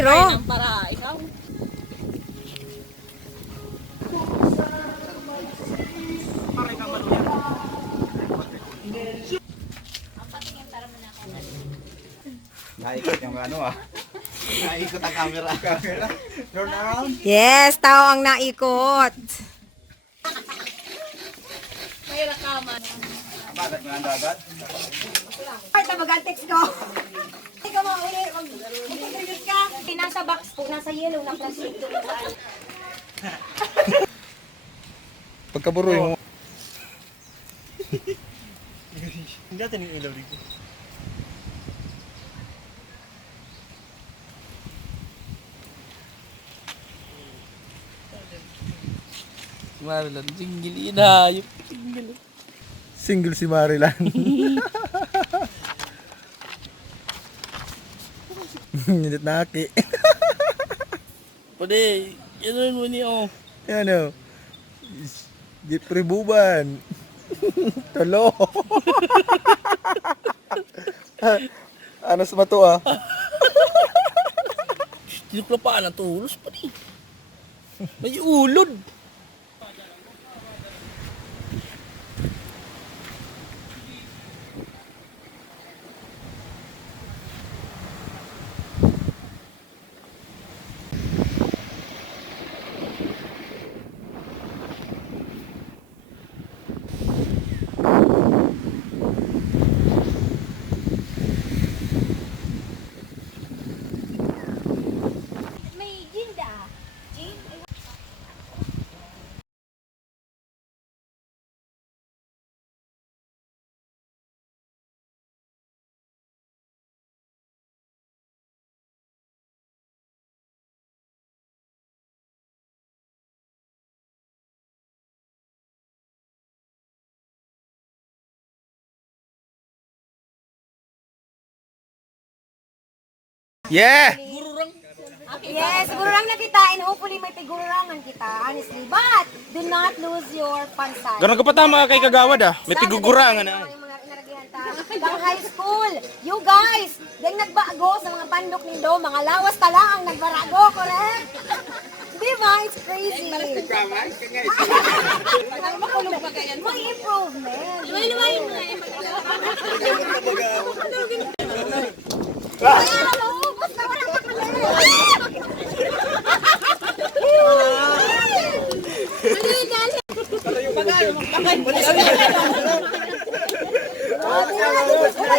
Zero. Para ikaw. Naikot yung ano ah. Naikot ang camera. Turn around. Yes, tao ang naikot. May rakaman. Bagat nga ang dagat. Ay, tabagal-text ko. Hindi ka mauli. Mag-trigger ka. Nasa box po, nasa yellow na plastic. Pagkaburoy mo. Hindi natin yung ilaw dito. Marilan, single inayop. Single. Single si Marilan. Hindi naki. Pwede, yun mo niyo. Yan o. Jeep Ribuban. Talo. Ano sa mato ah? Tinukla pa na tulos pa rin. May ulod. May Gilda. Jean? Yeah! Yes, gururang na kita and hopefully may tigurangan kita, honestly. But, do not lose your pansay. Ganun ka pa tama kay Kagawad ah. May tigugurangan na. Yung mga inaragihan ta. Ang high school, you guys, dahil nagbago sa mga pandok nindo, mga lawas tala ang nagbarago, correct? Di ba? It's crazy. Ang makulong pa ganyan. May improvement. Luway-luway mo na. Ay, ano? Basta wala ka pala.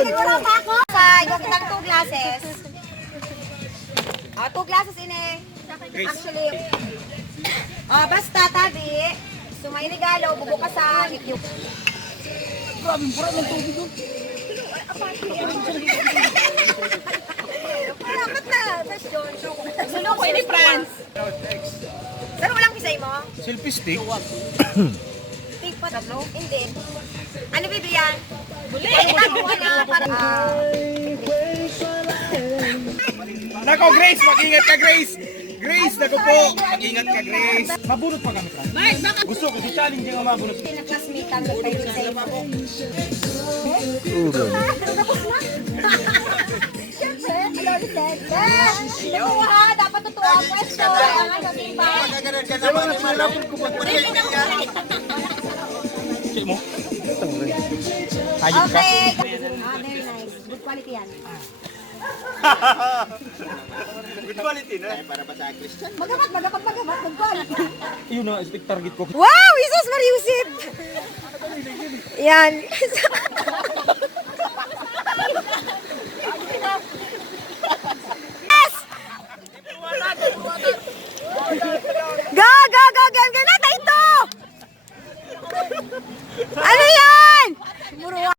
Siguro pa ako. Sa yung kitang 2 glasses. 2 glasses ini. Actually, basta tabi. So may regalo, bubukasan. Dapat na. Sulo ko ini France. Pero walang pisay mo? Selfie stick. Stick pa tatlo? Hindi. Ano bibiyan? Buli! Itakuha na para... Nako Grace, mag-ingat ka Grace. Grace, nako po. Mag-ingat ka Grace. Mabunot pa kami ka. Gusto ko, di challenge yung mabunot. Pinaklasmate ang kayo sa iyo. Siyempre, hello, Lisette. Totoo ha, dapat totoo ang pwesto. Ang ano, diba? Cik mo? Hayop ka. Okay. Very nice. Good quality yan. Good quality na. Magapat. Good quality. Yun na, stick target ko. Wow! Jesus Mariusip! Yan. Yes! Go! Ganata ito! Ano